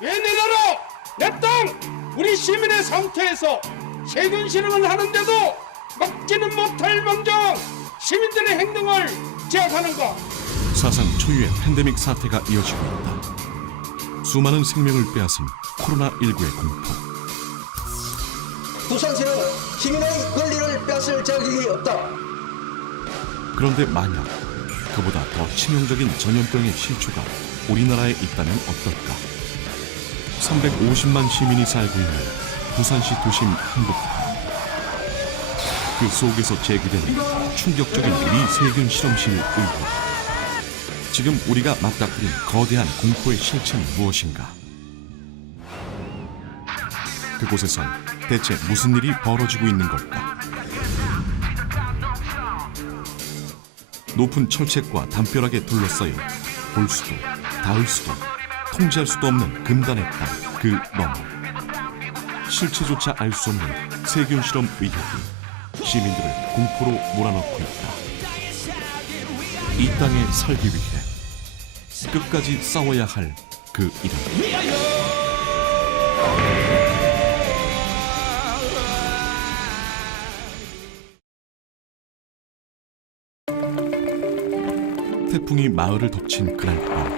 왜 내놔라! 내 땅! 우리 시민의 상태에서 세균 실험을 하는데도 막지는 못할 망정 시민들의 행동을 제압하는가? 사상 초유의 팬데믹 사태가 이어지고 있다. 수많은 생명을 빼앗은 코로나19의 공포. 부산시는 시민의 권리를 뺏을 자격이 없다. 그런데 만약 그보다 더 치명적인 전염병의 실초가 우리나라에 있다면 어떨까? 350만 시민이 살고 있는 부산시 도심 한복판. 그 속에서 제기되는 충격적인 미세균 실험실 의혹. 지금 우리가 맞닥뜨린 거대한 공포의 실체는 무엇인가? 그곳에선 대체 무슨 일이 벌어지고 있는 걸까? 높은 철책과 담벼락에 둘러싸여 볼 수도, 닿을 수도, 통제할 수도 없는 금단의 땅, 그 너머. 실체조차 알 수 없는 세균 실험 의혹이 시민들을 공포로 몰아넣고 있다. 이 땅에 살기 위해 끝까지 싸워야 할 그 이름. 태풍이 마을을 덮친 그날 밤,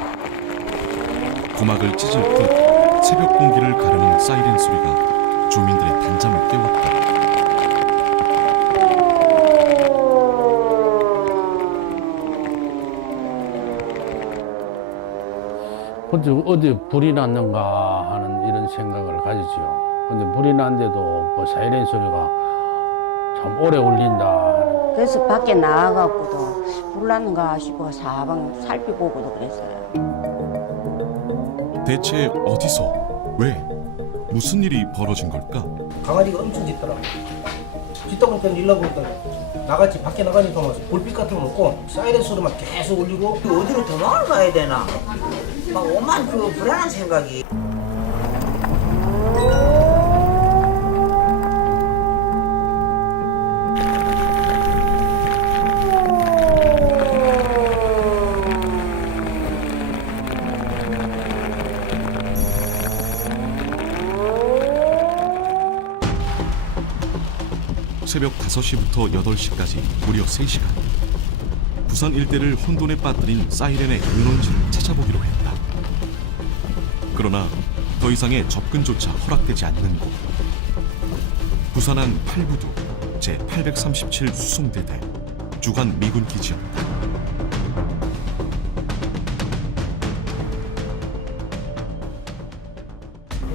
고막을 찢을 듯 새벽 공기를 가르는 사이렌 소리가 주민들의 단잠을 깨웠다. 어디 불이 났는가 하는 이런 생각을 가지죠. 근데 불이 났는데도 뭐 사이렌 소리가 참 오래 울린다. 그래서 밖에 나와갖고도 불 났는가 싶어 사방 살펴보고도 그랬어요. 대체 어디서, 왜, 무슨 일이 벌어진 걸까? 강아지가 엄청 짖더라. 짖다 보니까 일러 보니까 나갔지. 밖에 나가니까 막 불빛 같은 거 없고 사이렌 소리만 계속 울리고. 어디로 도망을 가야 되나? 막 오만 그 불안한 생각이. 새벽 5시부터 8시까지 무려 3시간. 부산 일대를 혼돈에 빠뜨린 사이렌의 근원지를 찾아보기로 했다. 그러나 더 이상의 접근조차 허락되지 않는 곳. 부산항 8부두 제837 수송대대 주간 미군 기지였다.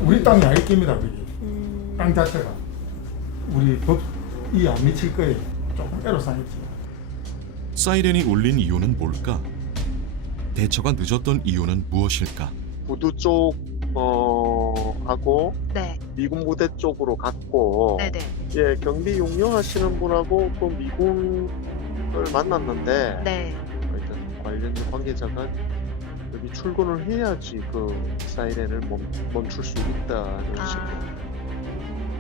우리 땅이 알깁니다, 거기. 땅 자체가. 우리 법이 안 미칠 거예요. 조금 애로사항이지. 사이렌이 울린 이유는 뭘까? 대처가 늦었던 이유는 무엇일까? 부두 쪽 하고 네. 미군 부대 쪽으로 갔고 네네. 예, 경비 용역하시는 분하고 또 미군을 만났는데 네. 일단 관련 관계자가 여기 출근을 해야지 그 사이렌을 멈출 수 있다는 식으로.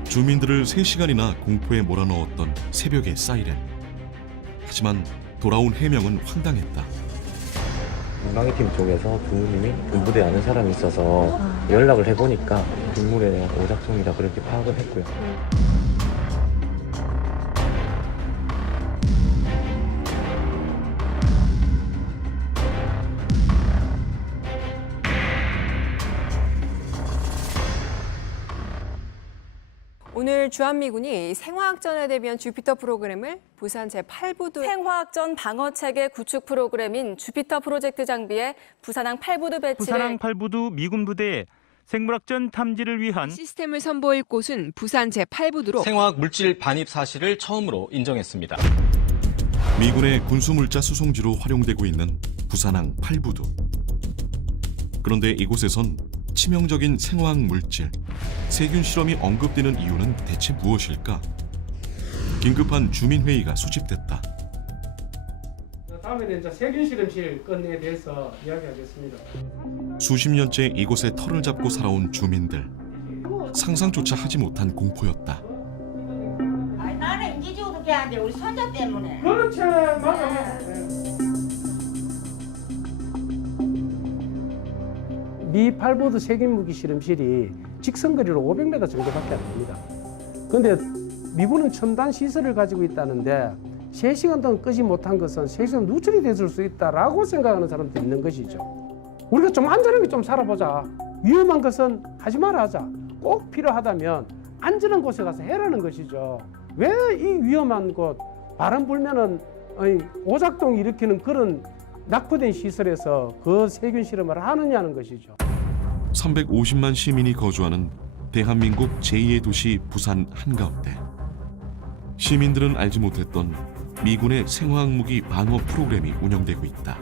주민들을 3시간이나 공포에 몰아넣었던 새벽의 사이렌. 하지만 돌아온 해명은 황당했다. 방위팀 쪽에서 부모님이 군부대에 아는 사람이 있어서 연락을 해보니까 빗물에 대한 오작동이다 그렇게 파악을 했고요. 오늘 주한미군이 생화학전에 대비한 주피터 프로그램을 부산 제8부두 생화학전 방어체계 구축 프로그램인 주피터 프로젝트 장비에 부산항 8부두 배치를 부산항 8부두 미군 부대에 생물학전 탐지를 위한 시스템을 선보일 곳은 부산 제8부두로 생화학 물질 반입 사실을 처음으로 인정했습니다. 미군의 군수물자 수송지로 활용되고 있는 부산항 8부두. 그런데 이곳에선 치명적인 생화학 물질, 세균 실험이 언급되는 이유는 대체 무엇일까? 긴급한 주민회의가 소집됐다. 다음에는 이제 세균 실험실 건에 대해서 이야기하겠습니다. 수십 년째 이곳에 터를 잡고 살아온 주민들. 상상조차 하지 못한 공포였다. 아니, 나는 인지 어떻게 하는데 우리 손자 때문에. 그렇지, 맞아. B8보드 세균무기 실험실이 직선거리로 500m 정도밖에 안 됩니다. 그런데 미군은 첨단 시설을 가지고 있다는데 3시간 동안 끄지 못한 것은 세균 누출이 됐을 수 있다라고 생각하는 사람도 있는 것이죠. 우리가 좀 안전하게 좀 살아보자. 위험한 것은 하지 말아 하자. 꼭 필요하다면 안전한 곳에 가서 해라는 것이죠. 왜 이 위험한 곳, 바람 불면은 오작동 일으키는 그런 낙후된 시설에서 그 세균 실험을 하느냐는 것이죠. 350만 시민이 거주하는 대한민국 제2의 도시 부산 한가운데. 시민들은 알지 못했던 미군의 생화학무기 방어 프로그램이 운영되고 있다.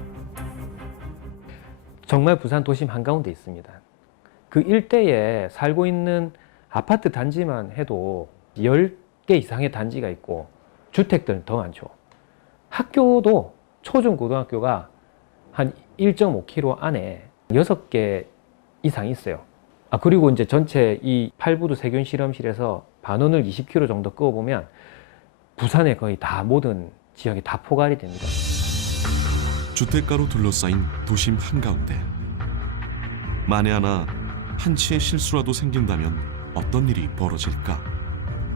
정말 부산 도심 한가운데 있습니다. 그 일대에 살고 있는 아파트 단지만 해도 10개 이상의 단지가 있고 주택들은 더 많죠. 학교도 초중 고등학교가 한 1.5km 안에 6개 이상 있어요. 그리고 이제 전체 이 8부두 세균 실험실에서 반원을 20km 정도 끄어보면 부산의 거의 다 모든 지역이 다 포괄이 됩니다. 주택가로 둘러싸인 도심 한가운데. 만에 하나 한치의 실수라도 생긴다면 어떤 일이 벌어질까?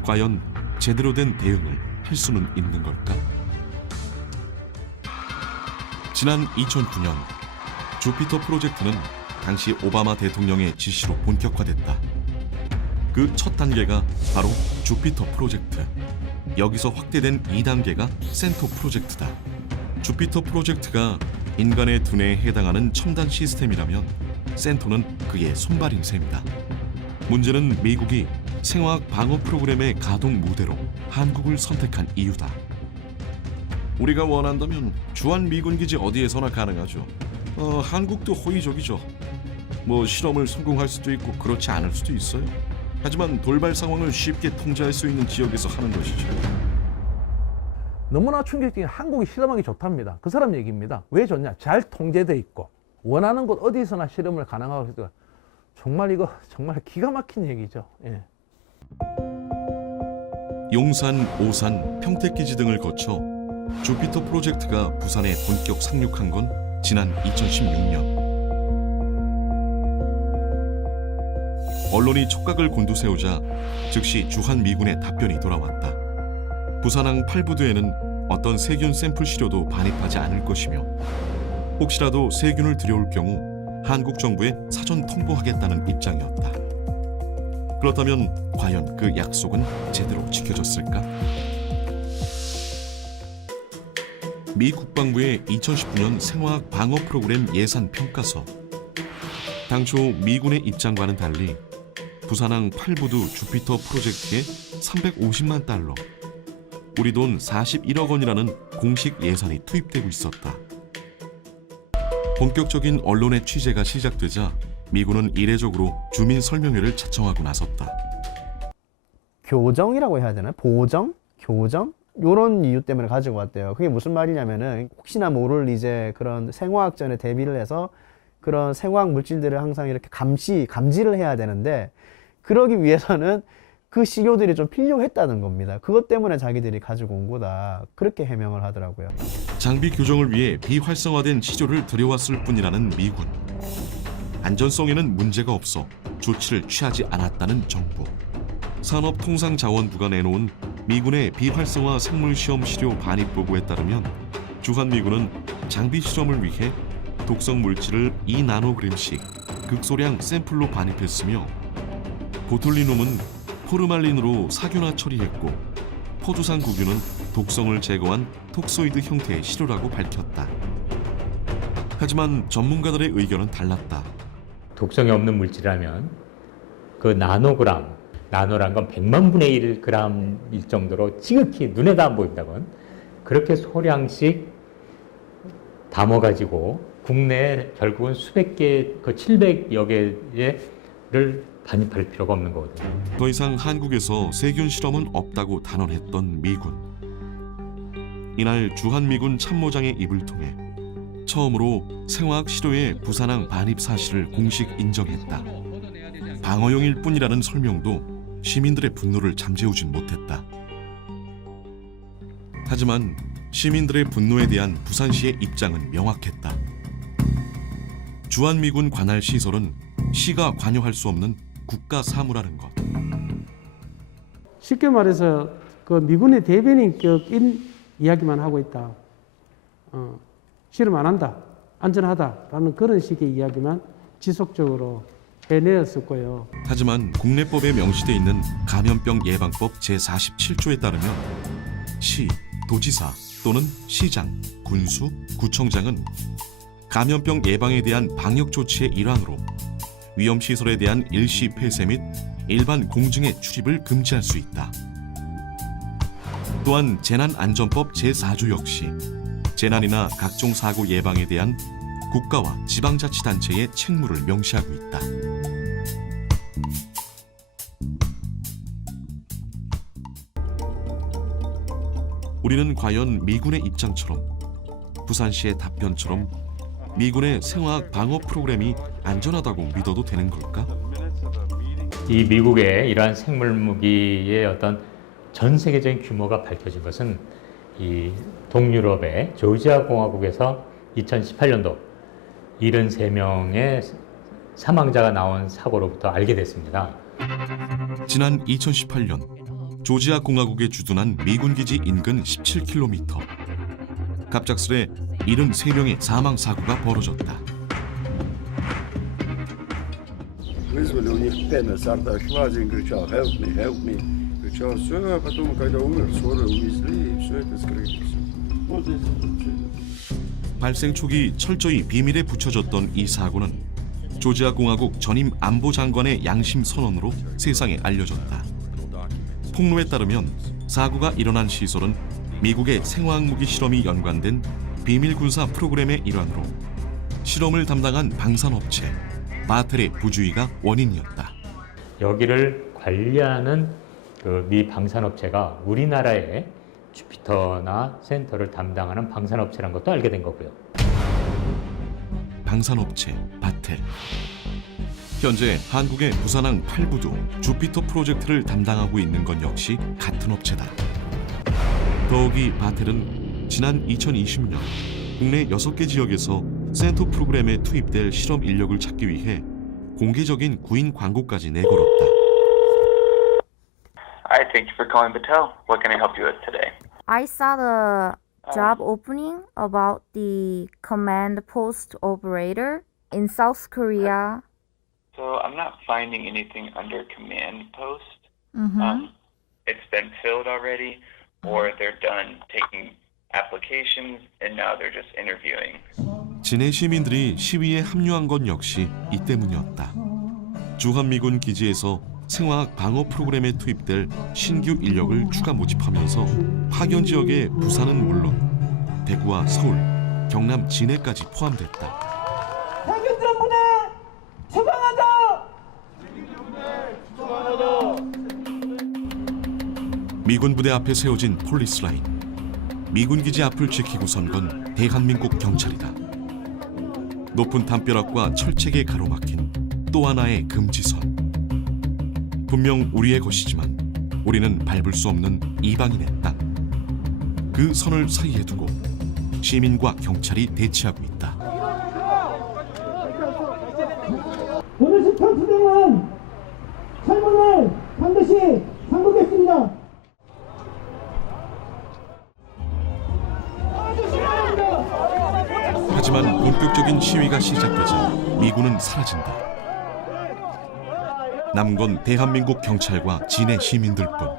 과연 제대로 된 대응을 할 수는 있는 걸까? 지난 2009년 주피터 프로젝트는 당시 오바마 대통령의 지시로 본격화됐다. 그 첫 단계가 바로 주피터 프로젝트. 여기서 확대된 2단계가 센토 프로젝트다. 주피터 프로젝트가 인간의 두뇌에 해당하는 첨단 시스템이라면 센토는 그의 손발인 셈이다. 문제는 미국이 생화학 방어 프로그램의 가동 무대로 한국을 선택한 이유다. 우리가 원한다면 주한 미군 기지 어디에서나 가능하죠. 한국도 호의적이죠. 실험을 성공할 수도 있고 그렇지 않을 수도 있어요. 하지만 돌발 상황을 쉽게 통제할 수 있는 지역에서 하는 것이죠. 너무나 충격적인 한국이 실험하기 좋답니다. 그 사람 얘기입니다. 왜 좋냐? 잘 통제돼 있고 원하는 곳 어디서나 실험을 가능하고 있다. 정말 이거 정말 기가 막힌 얘기죠. 예. 용산, 오산, 평택기지 등을 거쳐 주피터 프로젝트가 부산에 본격 상륙한 건 지난 2016년. 언론이 촉각을 곤두세우자 즉시 주한미군의 답변이 돌아왔다. 부산항 8부두에는 어떤 세균 샘플 시료도 반입하지 않을 것이며 혹시라도 세균을 들여올 경우 한국 정부에 사전 통보하겠다는 입장이었다. 그렇다면 과연 그 약속은 제대로 지켜졌을까? 미 국방부의 2019년 생화학 방어 프로그램 예산 평가서. 당초 미군의 입장과는 달리 부산항 8부두 주피터 프로젝트에 350만 달러, 우리 돈 41억 원이라는 공식 예산이 투입되고 있었다. 본격적인 언론의 취재가 시작되자 미군은 이례적으로 주민 설명회를 차청하고 나섰다. 교정이라고 해야 되나? 보정? 교정? 요런 이유 때문에 가지고 왔대요. 그게 무슨 말이냐면은 혹시나 모를 이제 그런 생화학전에 대비를 해서 그런 생화학 물질들을 항상 이렇게 감지를 해야 되는데 그러기 위해서는 그 시료들이 좀 필요했다는 겁니다. 그것 때문에 자기들이 가지고 온 거다. 그렇게 해명을 하더라고요. 장비 교정을 위해 비활성화된 시료를 들여왔을 뿐이라는 미군. 안전성에는 문제가 없어 조치를 취하지 않았다는 정부. 산업통상자원부가 내놓은 미군의 비활성화 생물시험 시료 반입 보고에 따르면 주한미군은 장비 실험을 위해 독성 물질을 2나노그램씩 극소량 샘플로 반입했으며 보툴리눔은 포르말린으로 사균화 처리했고 포도산 구균은 독성을 제거한 톡소이드 형태의 시료라고 밝혔다. 하지만 전문가들의 의견은 달랐다. 독성이 없는 물질이라면 그 나노그램, 나노란 건 100만 분의 1 g일 정도로 지극히 눈에도 안 보인다건 그렇게 소량씩 담아가지고 국내에 결국은 수백 개, 그 700여 개를 반입할 필요가 없는 거거든요. 더 이상 한국에서 세균 실험은 없다고 단언했던 미군. 이날 주한미군 참모장의 입을 통해 처음으로 생화학 시료의 부산항 반입 사실을 공식 인정했다. 방어용일 뿐이라는 설명도 시민들의 분노를 잠재우진 못했다. 하지만 시민들의 분노에 대한 부산시의 입장은 명확했다. 주한미군 관할 시설은 시가 관여할 수 없는 국가 사무라는 것. 쉽게 말해서 그 미군의 대변인격인 이야기만 하고 있다. 실험 안 한다. 안전하다라는 그런 식의 이야기만 지속적으로 해내었을 거예요. 하지만 국내법에 명시돼 있는 감염병 예방법 제47조에 따르면 시, 도지사 또는 시장, 군수, 구청장은 감염병 예방에 대한 방역 조치의 일환으로 위험시설에 대한 일시 폐쇄 및 일반 공중의 출입을 금지할 수 있다. 또한 재난안전법 제4조 역시 재난이나 각종 사고 예방에 대한 국가와 지방자치단체의 책무를 명시하고 있다. 우리는 과연 미군의 입장처럼, 부산시의 답변처럼 미군의 생화학 방어 프로그램이 안전하다고 믿어도 되는 걸까? 이 미국의 이러한 생물 무기의 어떤 전 세계적인 규모가 밝혀진 것은 이 동유럽의 조지아 공화국에서 2018년도 73명의 사망자가 나온 사고로부터 알게 됐습니다. 지난 2018년 조지아 공화국에 주둔한 미군 기지 인근 17km. 갑작스레 73명의 사망 사고가 벌어졌다. Вызвали у них Теннес, Арташвазин, кричал «Help me, help me». Кричал все, а потом, когда умер, скоро увезли, и все это скрыли. Вот здесь вот. 발생 초기 철저히 비밀에 붙여졌던 이 사고는 조지아 공화국 전임 안보 장관의 양심 선언으로 세상에 알려졌다. 폭로에 따르면 사고가 일어난 시설은 미국의 생화학 무기 실험이 연관된 비밀 군사 프로그램의 일환으로 실험을 담당한 방산업체 바텔의 부주의가 원인이었다. 여기를 관리하는 그 미 방산업체가 우리나라의 주피터나 센터를 담당하는 방산업체라는 것도 알게 된 거고요. 방산업체 바텔. 현재 한국의 부산항 8부도 주피터 프로젝트를 담당하고 있는 건 역시 같은 업체다. 더욱이 바텔은 지난 2020년 국내 6개 지역에서 센터 프로그램에 투입될 실험 인력을 찾기 위해 공개적인 구인 광고까지 내걸었다. Hi, thank you for calling Battelle. What can I help you with today? I saw the job opening about the command post operator in South Korea. So I'm not finding anything under command post. Mm-hmm. It's been filled already, or they're done taking applications, and now they're just interviewing. 진해 시민들이 시위에 합류한 건 역시 이 때문이었다. 주한미군 기지에서 생화학 방어 프로그램에 투입될 신규 인력을 추가 모집하면서 파견 지역의 부산은 물론 대구와 서울, 경남 진해까지 포함됐다. 상륙전 부대 추방하자! 미군 부대 앞에 세워진 폴리스 라인. 미군 기지 앞을 지키고 선 건 대한민국 경찰이다. 높은 담벼락과 철책에 가로막힌 또 하나의 금지선. 분명 우리의 것이지만 우리는 밟을 수 없는 이방인의 땅. 그 선을 사이에 두고 시민과 경찰이 대치하고 있다. 오늘 18투쟁은 철문을 반드시 잠그겠습니다. 하지만 본격적인 시위가 시작되자 미군은 사라진다. 남은 건 대한민국 경찰과 진해 시민들뿐.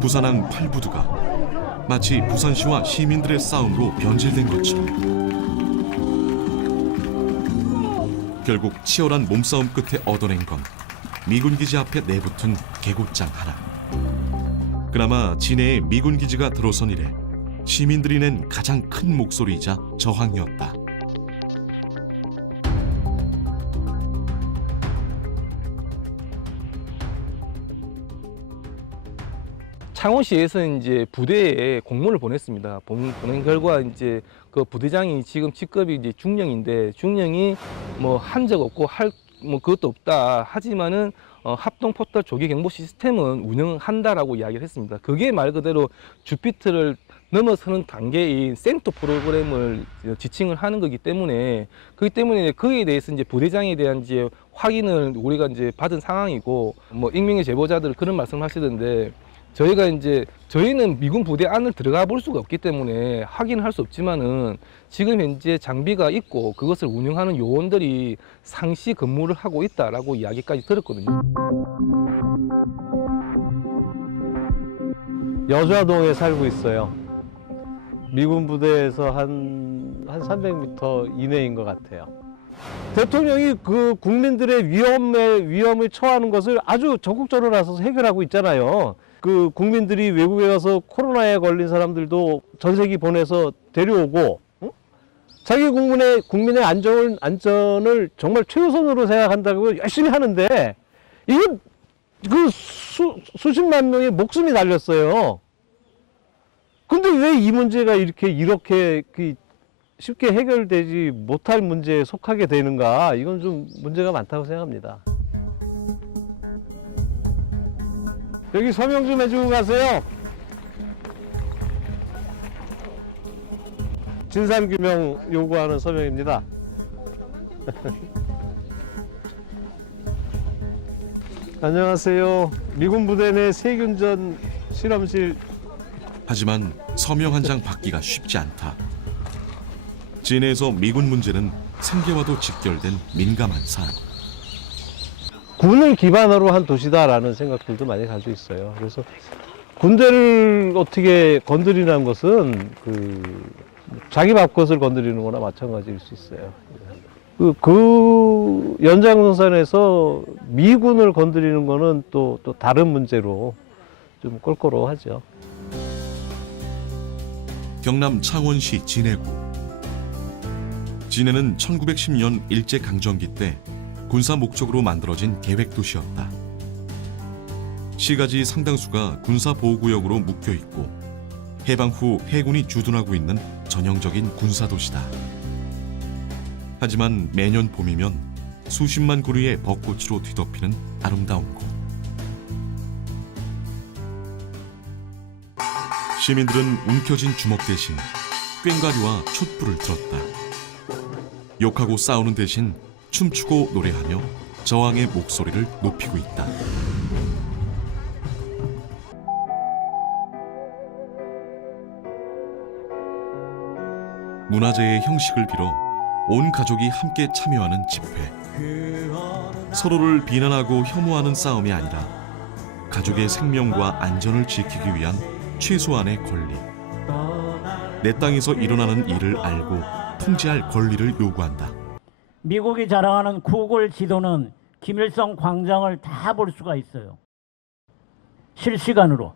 부산항 8부두가 마치 부산시와 시민들의 싸움으로 변질된 것처럼 결국 치열한 몸싸움 끝에 얻어낸 건 미군 기지 앞에 내붙은 개고장 하나. 그나마 진해에 미군 기지가 들어선 이래 시민들이 낸 가장 큰 목소리이자 저항이었다. 창원시에서 이제 부대에 공문을 보냈습니다. 보낸 결과 이제 그 부대장이 지금 직급이 이제 중령인데 중령이 뭐 한 적 없고 뭐 그것도 없다. 하지만은 합동 포털 조기 경보 시스템은 운영한다라고 이야기를 했습니다. 그게 말 그대로 주피터를 넘어서는 단계인 센터 프로그램을 지칭을 하는 거기 때문에 거기에 대해서 이제 부대장에 대한 이제 확인을 우리가 이제 받은 상황이고 뭐 익명의 제보자들 그런 말씀하시던데 저희는 미군 부대 안을 들어가 볼 수가 없기 때문에 확인할 수 없지만은 지금 현재 장비가 있고 그것을 운영하는 요원들이 상시 근무를 하고 있다라고 이야기까지 들었거든요. 여좌동에 살고 있어요. 미군 부대에서 한 300m 이내인 것 같아요. 대통령이 그 국민들의 위험을 처하는 것을 아주 적극적으로 나서서 해결하고 있잖아요. 그 국민들이 외국에 가서 코로나에 걸린 사람들도 전세기 보내서 데려오고, 자기 국민의 안전을 정말 최우선으로 생각한다고 열심히 하는데, 이건 그 수십만 명의 목숨이 달렸어요. 근데 왜 이 문제가 이렇게 쉽게 해결되지 못할 문제에 속하게 되는가? 이건 좀 문제가 많다고 생각합니다. 여기 서명 좀 해주고 가세요. 진상규명 요구하는 서명입니다. 안녕하세요. 미군 부대 내 세균전 실험실. 하지만 서명 한 장 받기가 쉽지 않다. 진해에서 미군 문제는 생계와도 직결된 민감한 사안. 군을 기반으로 한 도시다라는 생각들도 많이 가지고 있어요. 그래서 군대를 어떻게 건드리는 것은 자기 밥것을 건드리는 거나 마찬가지일 수 있어요. 그 연장선상에서 미군을 건드리는 거는 또 다른 문제로 좀 껄끄러워하죠. 경남 창원시 진해구. 진해는 1910년 일제강점기 때 군사 목적으로 만들어진 계획도시였다. 시가지 상당수가 군사보호구역으로 묶여있고 해방 후 해군이 주둔하고 있는 전형적인 군사도시다. 하지만 매년 봄이면 수십만 그루의 벚꽃으로 뒤덮이는 아름다운 곳. 시민들은 움켜진 주먹 대신 꽹과리와 촛불을 들었다. 욕하고 싸우는 대신 춤추고 노래하며 저항의 목소리를 높이고 있다. 문화재의 형식을 빌어 온 가족이 함께 참여하는 집회. 서로를 비난하고 혐오하는 싸움이 아니라 가족의 생명과 안전을 지키기 위한 최소한의 권리. 내 땅에서 일어나는 일을 알고 통제할 권리를 요구한다. 미국이 자랑하는 구글 지도는 김일성 광장을 다 볼 수가 있어요. 실시간으로.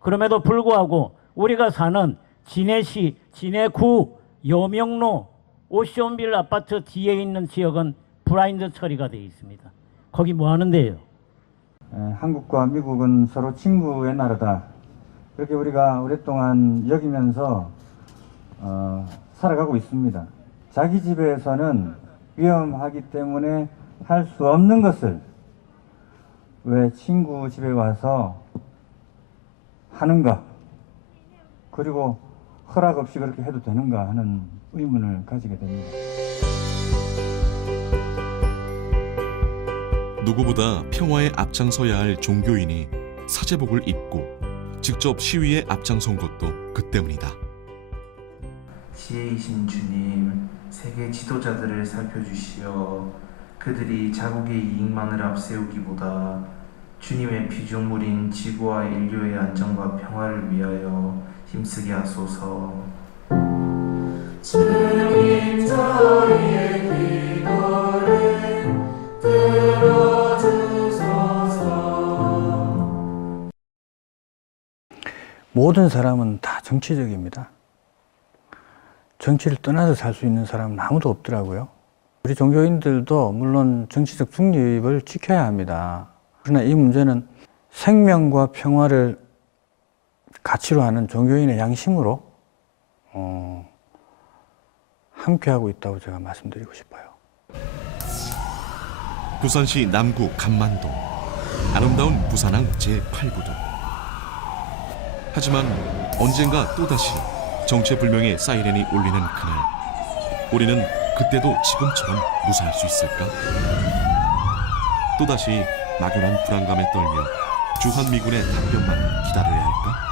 그럼에도 불구하고 우리가 사는 진해시, 진해구, 여명로, 오션빌 아파트 뒤에 있는 지역은 브라인드 처리가 되어 있습니다. 거기 뭐 하는 데예요? 한국과 미국은 서로 친구의 나라다. 그렇게 우리가 오랫동안 여기면서 살아가고 있습니다. 자기 집에서는 위험하기 때문에 할 수 없는 것을 왜 친구 집에 와서 하는가? 그리고 허락 없이 그렇게 해도 되는가 하는 의문을 가지게 됩니다. 누구보다 평화에 앞장서야 할 종교인이 사제복을 입고 직접 시위에 앞장선 것도 그 때문이다. 지혜이신 주님, 세계 지도자들을 살펴주시어 그들이 자국의 이익만을 앞세우기보다 주님의 피조물인 지구와 인류의 안전과 평화를 위하여 힘쓰게 하소서. 주님 저희의 기도를 들어주소서. 모든 사람은 다 정치적입니다. 정치를 떠나서 살 수 있는 사람은 아무도 없더라고요. 우리 종교인들도 물론 정치적 중립을 지켜야 합니다. 그러나 이 문제는 생명과 평화를 가치로 하는 종교인의 양심으로 함께하고 있다고 제가 말씀드리고 싶어요. 부산시 남구 감만동 아름다운 부산항 제8부도 하지만 언젠가 또다시 정체불명의 사이렌이 울리는 그날, 우리는 그때도 지금처럼 무사할 수 있을까? 또다시 막연한 불안감에 떨며 주한미군의 답변만 기다려야 할까?